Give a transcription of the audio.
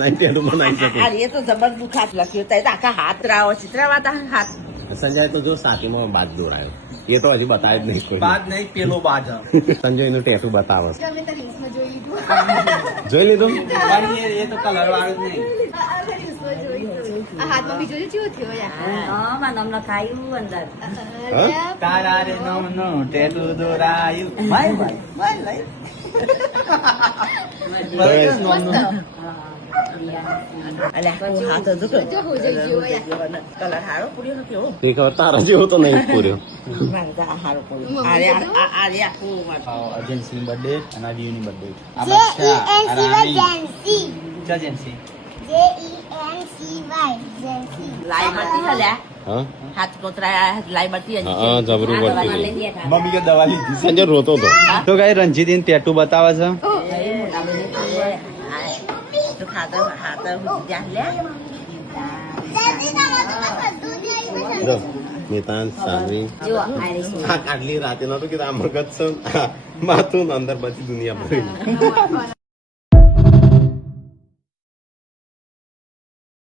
નહીં પેલું બનાવી શકું. એ તો જબર દુખાત લખ્યું તો આખા હાથ રાવો ચિત્રાવાતા હાથ સંજય તો જો સાતીમાં બાદ દોરાયો એ તો હજી બતાવે જ નહીં કોઈ. બાદ નહીં પેલો બાદ સંજય નું ટેટુ બતાવે છે. અમે તો રીલ્સમાં જોઈ લીધું. જોઈ લીધું. એ તો કલર વાળું જ નહીં. રીલ્સમાં જોઈ લીધું. આ હાથમાં બી જોયું કેવું થયો યાર. હા મારું નામ લખાયું અંદર હા? તારા રે નામનો ટેટુ દોરાયું. ભાઈ ભાઈ ભાઈ લઈ. અલે હાથ હજુ જો હો જઈ ગયો યાર. કલર હારો પૂર્યો કેવો એ ખબર તારા જેવો તો નહીં પૂર્યો. મારે તો આ હારો પૂર્યો આરે આખું અજન્સી બર્થડે અને ડીયુની બર્થડે. એજન્સી લાઈ બત્તી હલ્યા હા હાથ કોતરા લાઈ બત્તી હા, જબરું બત્તી. મમ્મી કે દવા લીધી. સંજય રોતો હતો. તો કઈ રંજીતીન ટેટુ બતાવે છે. જો, નિતાંત સાનવી આ કાઢલી રાતે નતું કીધું આ મગજ છે માથું ને અંદર બધી દુનિયા ભરી